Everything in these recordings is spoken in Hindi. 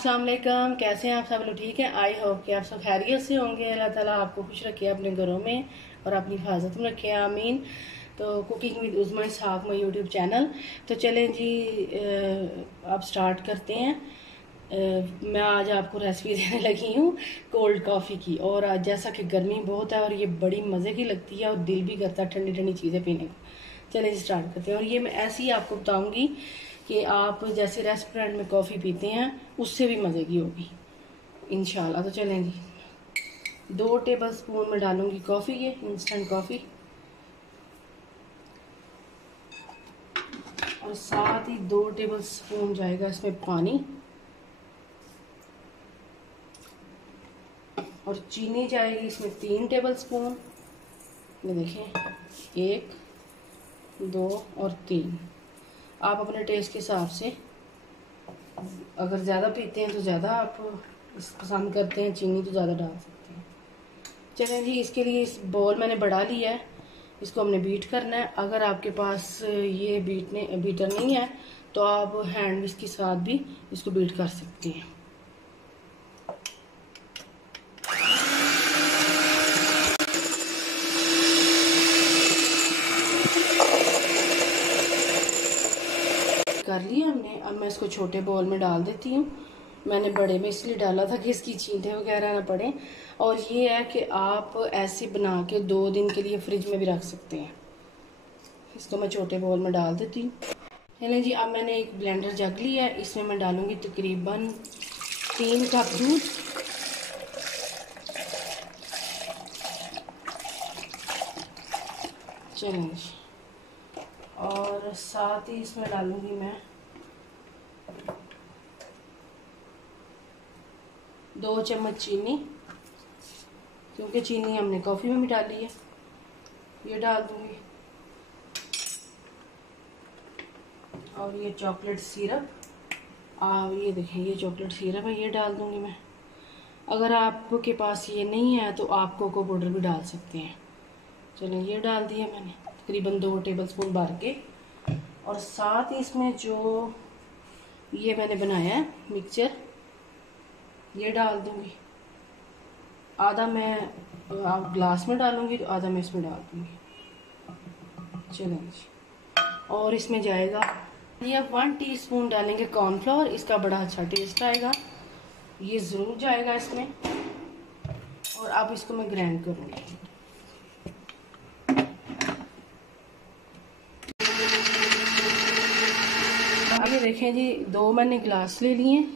अस्सलाम वालेकुम। कैसे हैं आप सब लोग? ठीक है। आई होप कि आप सब खैरियत से होंगे। अल्लाह ताला आपको खुश रखे अपने घरों में और अपनी हिफाजत में रखे, आमीन। तो cooking with Uzma Ishaq my YouTube channel. तो चलें जी, अब स्टार्ट करते हैं। मैं आज आपको रेसिपी देने लगी हूँ कोल्ड कॉफ़ी की। और आज जैसा कि गर्मी बहुत है और ये बड़ी मज़े की लगती है और दिल भी करता है ठंडी ठंडी चीज़ें पीने को। चलें जी स्टार्ट करते हैं। और ये मैं ऐसे ही आपको बताऊँगी कि आप जैसे रेस्टोरेंट में कॉफ़ी पीते हैं उससे भी मज़े की होगी इंशाल्लाह। तो चलें जी, 2 टेबल स्पून में डालूंगी कॉफ़ी, ये इंस्टेंट कॉफ़ी, और साथ ही 2 टेबल स्पून जाएगा इसमें पानी, और चीनी जाएगी इसमें 3 टेबल स्पून। ये देखें, 1, 2 और 3। आप अपने टेस्ट के हिसाब से, अगर ज़्यादा पीते हैं तो ज़्यादा आप पसंद करते हैं चीनी तो ज़्यादा डाल सकते हैं। चलें जी, इसके लिए इस बॉल मैंने बढ़ा लिया है, इसको हमने बीट करना है। अगर आपके पास ये बीटर नहीं है तो आप हैंड विस्क के साथ भी इसको बीट कर सकते हैं। कर लिया हमने। अब मैं इसको छोटे बॉल में डाल देती हूँ। मैंने बड़े में इसलिए डाला था कि इसकी छींटे वगैरह ना पड़े। और ये है कि आप ऐसे बना के 2 दिन के लिए फ्रिज में भी रख सकते हैं। इसको मैं छोटे बॉल में डाल देती हूँ। चलें जी, अब मैंने एक ब्लेंडर जग लिया है, इसमें मैं डालूँगी तकरीबन 3 कप दूध। चलें जी, और साथ ही इसमें डालूँगी मैं 2 चम्मच चीनी, क्योंकि चीनी हमने कॉफ़ी में भी डाली है। ये डाल दूँगी। और ये चॉकलेट सिरप, ये देखें, ये चॉकलेट सिरप है, ये डाल दूँगी मैं। अगर आपके पास ये नहीं है तो आप कोको पाउडर भी डाल सकते हैं। चलिए, ये डाल दिया मैंने तकरीबन 2 टेबल स्पून भर के। और साथ ही इसमें जो ये मैंने बनाया है मिक्सचर, ये डाल दूँगी। आधा मैं आप ग्लास में डालूँगी तो आधा मैं इसमें डाल दूँगी। चलें, और इसमें जाएगा ये 1 टीस्पून डालेंगे कॉर्नफ्लोर, इसका बड़ा अच्छा टेस्ट आएगा, ये ज़रूर जाएगा इसमें। और अब इसको मैं ग्राइंड करूँगी। अब ये देखें जी, 2 मैंने ग्लास ले लिए।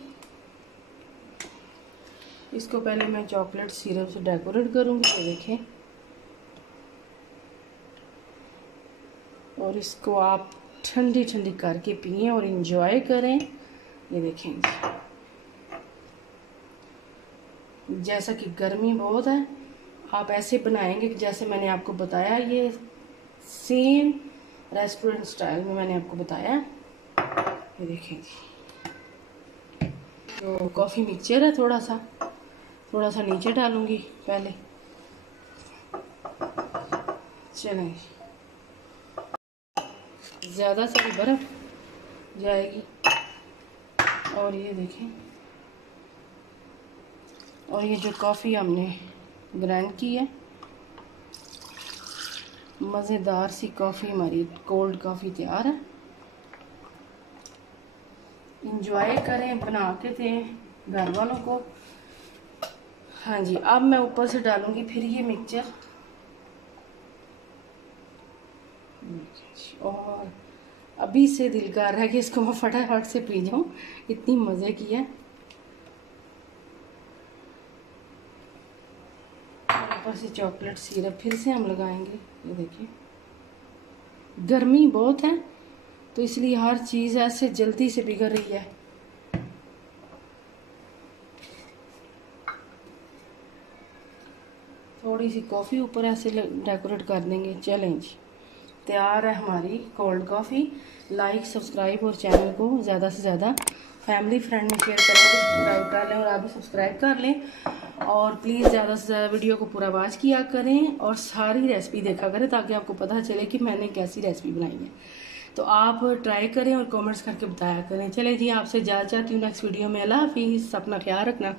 इसको पहले मैं चॉकलेट सिरप से डेकोरेट करूँगी, ये देखें। और इसको आप ठंडी ठंडी करके पिए और इंजॉय करें। ये देखें जी, जैसा कि गर्मी बहुत है, आप ऐसे बनाएंगे कि जैसे मैंने आपको बताया, ये सेम रेस्टोरेंट स्टाइल में मैंने आपको बताया। ये देखें जी, तो कॉफ़ी मिक्सचर है, थोड़ा सा नीचे डालूंगी पहले। चलें, ज़्यादा सारी बर्फ़ जाएगी। और ये देखें, और ये जो कॉफ़ी हमने ग्राइंड की है, मज़ेदार सी कॉफ़ी हमारी कोल्ड कॉफ़ी तैयार है। इंजॉय करें, बना के दें घर वालों को। हाँ जी, अब मैं ऊपर से डालूंगी फिर ये मिक्सचर। और अभी से दिल कर रहा है कि इसको मैं फटाफट से पी जाऊं, इतनी मज़े की है। ऊपर से चॉकलेट सिरप फिर से हम लगाएंगे। ये देखिए, गर्मी बहुत है तो इसलिए हर चीज़ ऐसे जल्दी से पिघल रही है। थोड़ी सी कॉफ़ी ऊपर ऐसे डेकोरेट कर देंगे। चलें जी, तैयार है हमारी कोल्ड कॉफ़ी। लाइक, सब्सक्राइब और चैनल को ज़्यादा से ज़्यादा फैमिली फ्रेंड में शेयर करें, सब्सक्राइब कर लें और आप भी सब्सक्राइब कर लें। और प्लीज़ ज़्यादा से ज़्यादा वीडियो को पूरा वॉच किया करें और सारी रेसिपी देखा करें ताकि आपको पता चले कि मैंने कैसी रेसिपी बनाई है। तो आप ट्राई करें और कमेंट्स करके बताया करें। चले जी, आपसे जा चाहती हूँ नेक्स्ट वीडियो में। अल्लाह हाफिज़, अपना ख्याल रखना।